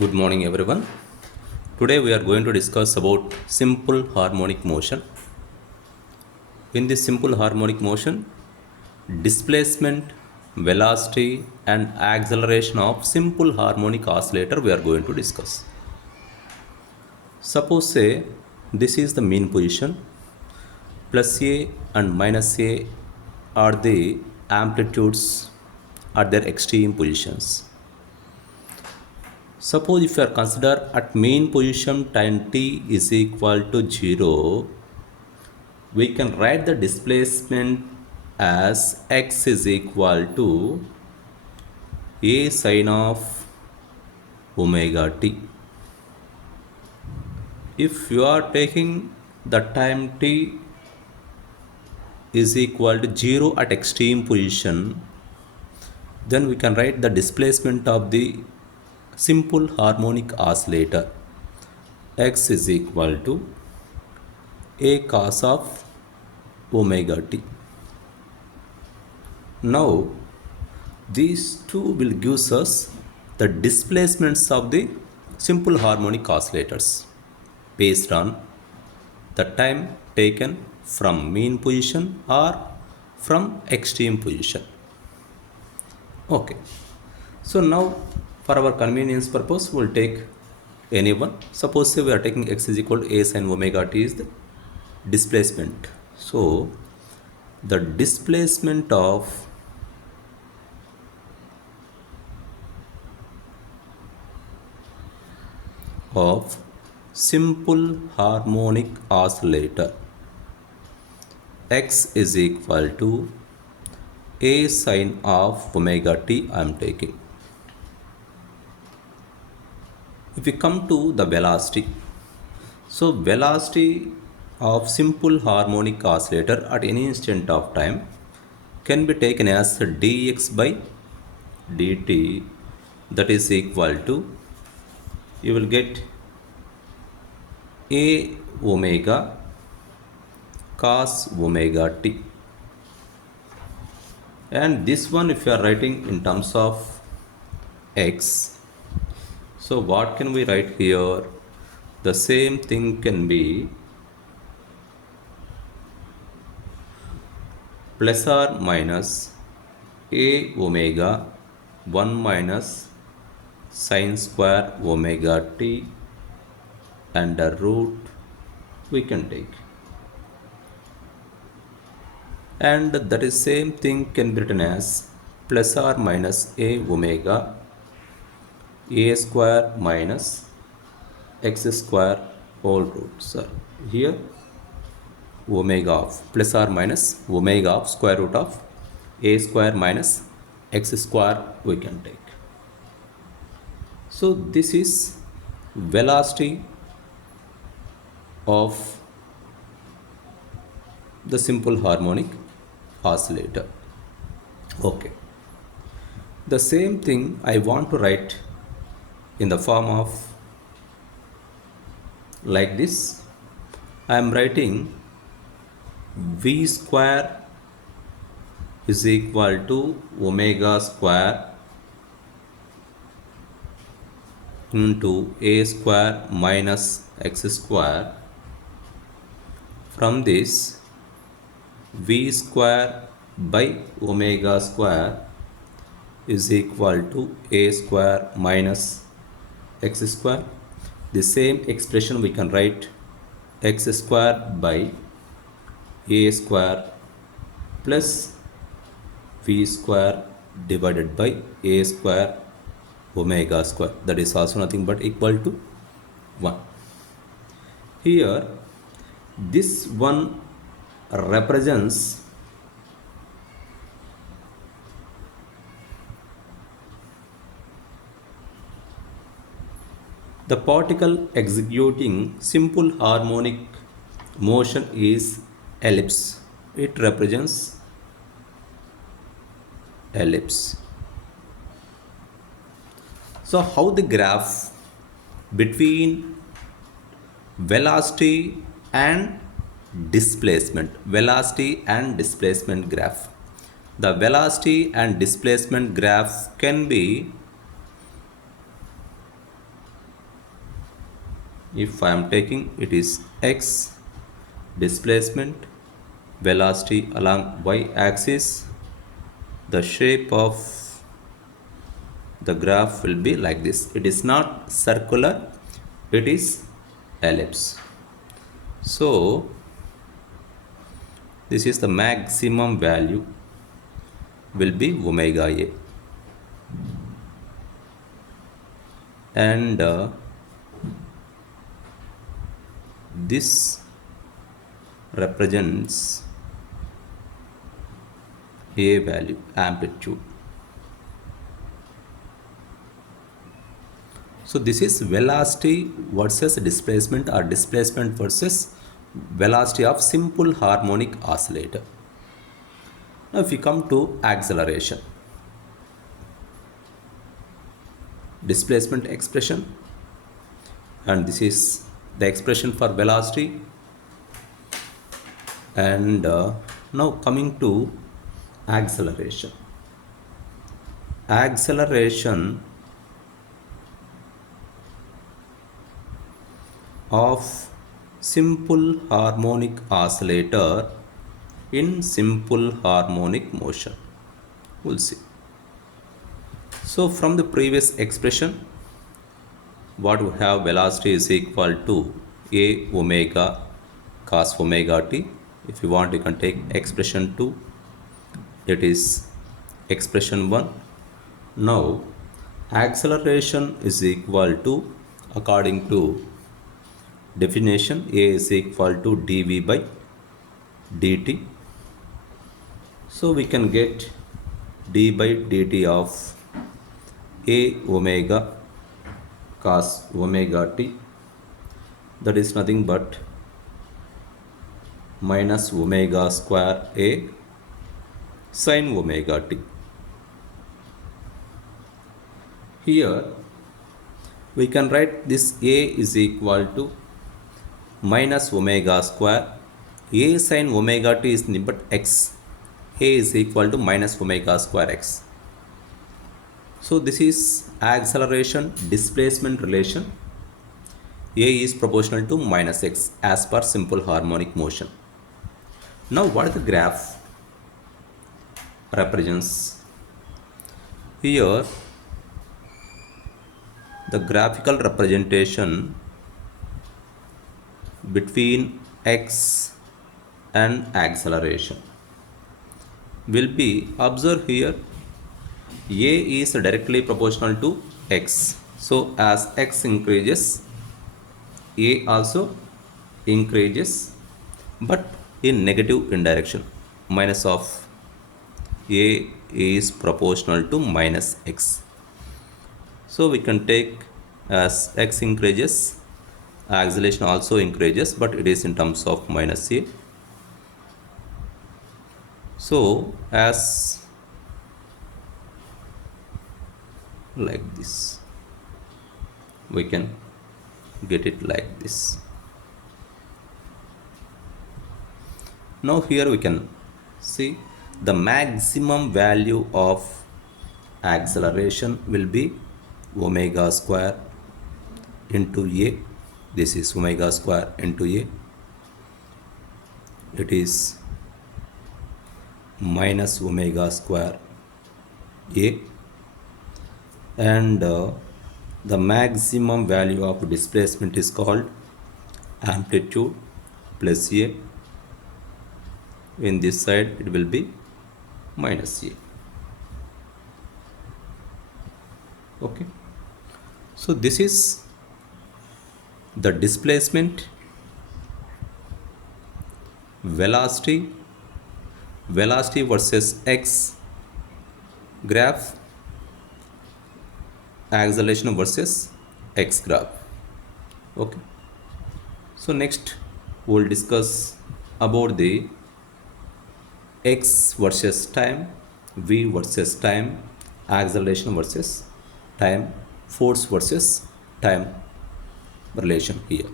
Good morning everyone. Today we are going to discuss about simple harmonic motion. In this simple harmonic motion, displacement, velocity and acceleration of simple harmonic oscillator we are going to discuss. Suppose say this is the mean position, plus A and minus A are the amplitudes at their extreme positions. Suppose if you are consider at mean position time t is equal to 0, we can write the displacement as x is equal to a sine of omega t. If you are taking the time t is equal to 0 at extreme position, then we can write the displacement of the simple harmonic oscillator x is equal to a cos of omega t. Now these two will give us the displacements of the simple harmonic oscillators based on the time taken from mean position or from extreme position. Okay, so now for our convenience purpose we'll take any one. Suppose say we are taking x is equal to a sin omega t is the displacement. So the displacement of simple harmonic oscillator x is equal to a sine of omega t I am taking. If we come to the velocity, so velocity of simple harmonic oscillator at any instant of time can be taken as dx by dt, that is equal to, you will get a omega cos omega t. And this one if you are writing in terms of x, so what can we write here? The same thing can be plus or minus a omega 1 minus sine square omega t under root we can take. And that is same thing can be written as plus or minus a omega a square minus x square whole root. So here omega of plus or minus omega of square root of a square minus x square we can take. So this is velocity of the simple harmonic oscillator. Okay, the same thing I want to write in the form of like this. I am writing v square is equal to omega square into a square minus x square. From this v square by omega square is equal to a square minus x square. The same expression we can write x square by a square plus v square divided by a square omega square, that is also nothing but equal to 1. Here this one represents the particle executing simple harmonic motion is ellipse. It represents ellipse. So how the graph between velocity and displacement graph, the velocity and displacement graph can be If I am taking, it is x displacement, velocity along y axis, the shape of the graph will be like this. It is not circular, it is ellipse. So this is the maximum value will be omega a, and this represents a value, amplitude. So this is velocity versus displacement, or displacement versus velocity of simple harmonic oscillator. Now if we come to acceleration, displacement expression, and this is the expression for velocity. And now coming to acceleration. Acceleration of simple harmonic oscillator in simple harmonic motion. We'll see. So from the previous expression, what we have, velocity is equal to a omega cos omega t. If you want, you can take expression 2. It is expression 1. Now acceleration is equal to, according to definition, a is equal to dv by dt. So we can get d by dt of a omega cos omega t, that is nothing but minus omega square a sin omega t. Here we can write this a is equal to minus omega square a sin omega t is nothing but x. A is equal to minus omega square x. So this is acceleration displacement relation. A is proportional to minus x as per simple harmonic motion. Now what is the graph represents? Here the graphical representation between x and acceleration will be, observe here, a is directly proportional to x. So as x increases, a also increases, but in negative indirection. Minus of a is proportional to minus x. So we can take, as x increases, acceleration also increases, but it is in terms of minus a. So as like this, we can get it like this. Now here we can see the maximum value of acceleration will be omega square into a. This is omega square into a. It is minus omega square a, and the maximum value of displacement is called amplitude plus a. In this side it will be minus a. Okay, so this is the displacement, velocity versus x graph, acceleration versus x graph. Okay, so next we'll discuss about the x versus time, v versus time, acceleration versus time, force versus time relation here.